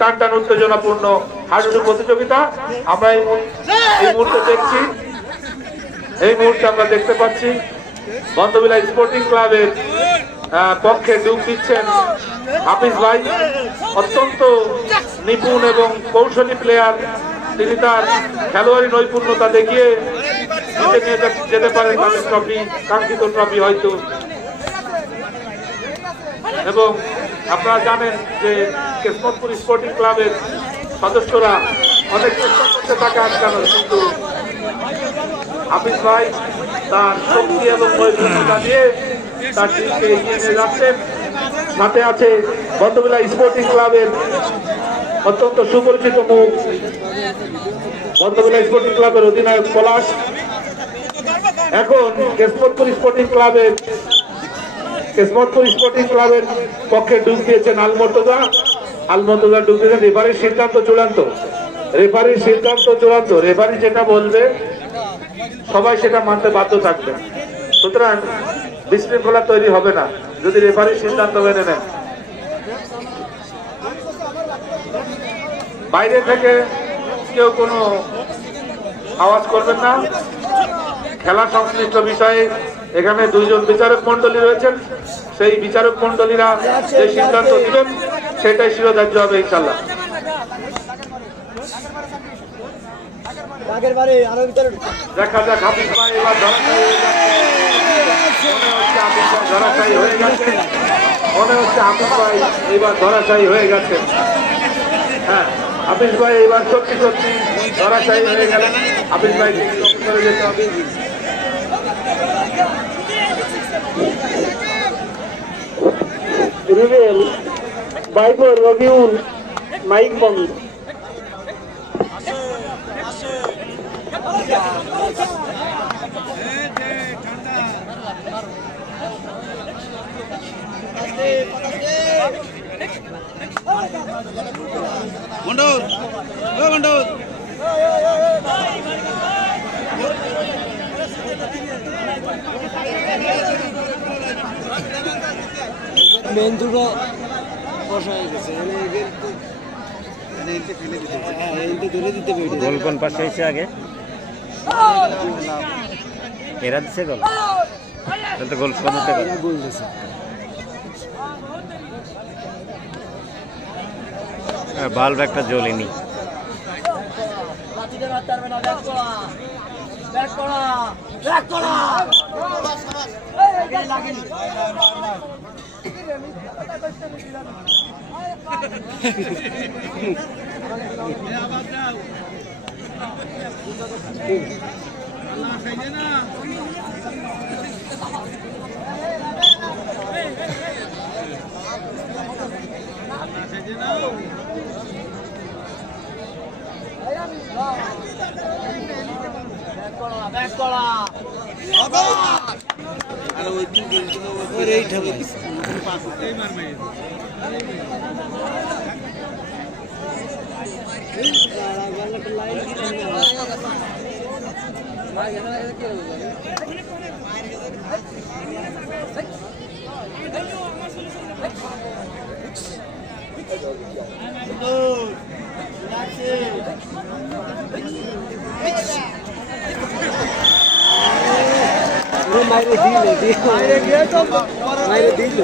টান টান উত্তেজনাপূর্ণ হাডুডু প্রতিযোগিতা আমরা এই মুহূর্তে দেখছি। এই মুহূর্তে আমরা দেখতে পাচ্ছি বন্ধবিলা স্পোর্টিং ক্লাবের পক্ষে ডুব দিচ্ছেন হাফিজ ভাই, অত্যন্ত নিপুণ এবং কৌশলী প্লেয়ার। তিনি তার খেলোয়াড়ি নৈপুণ্যতা দেখিয়ে জিতে নিয়ে যেতে পারেন তাদের ট্রফি, কাঙ্ক্ষিত ট্রফি হয়তো। এবং আপনারা জানেন যে কেশবতপুর স্পোর্টিং ক্লাবের সদস্যরা অনেক চেষ্টা করতে থাকে আটকানোর, কিন্তু হাফিজ ভাই তার শক্তি এবং নৈপুণ্যতা দিয়ে তার টিমকে এগিয়ে নিয়ে যাচ্ছেন। সাথে আছে বন্ধবিলা স্পোর্টিং ক্লাবের অত্যন্ত সুপরিচিত মুখ বন্ধবিলা স্পোর্টিং ক্লাবের অধিনায়ক পলাশ। এখন কেশবতপুর স্পোর্টিং ক্লাবের পক্ষে ডুব দিয়েছেন আলমর্তজা ডুব দিয়েছেন। রেফারির সিদ্ধান্ত চূড়ান্ত, রেফারি যেটা বলবে সবাই সেটা মানতে বাধ্য থাকবে। সুতরাং বিশৃঙ্খলা তৈরি হবে না যদি রেফারির সিদ্ধান্ত মেনে নেন। বাইরে থেকে কেউ কোনো আওয়াজ করবেন না। খেলা সংশ্লিষ্ট বিষয়ে এখানে দুইজন বিচারক মন্ডলী রয়েছেন, সেই বিচারক মন্ডলীরা যে সিদ্ধান্ত দিবেন সেটাই শিরোধার্য হবে ইনশাল্লাহ। দেখা যাক হাফিজ ভাই এবার ধরাশায়ী হয়ে গেছে, মনে হচ্ছে হাফিজ ভাই এবার ধরাশায়ী হয়ে গেছে। হ্যাঁ, হাফিজ ভাই এবার সত্যি ধরাশায়ী হয়ে গেলেন। হাফিজ ভাই করে যেতে হবে। রুবেল, বাইবর, রবিউল, মাইক বন্ধ। মন্ডল, ও মন্ডল, মেন দুটো বসা হয়ে গেছে, ধরে দিতে গোল কোন পাশে এসে আগে এরা দিচ্ছে গোল, গোল গোল দিচ্ছে। বাল্ব একটা জ্বলেনি। মাইরে দিল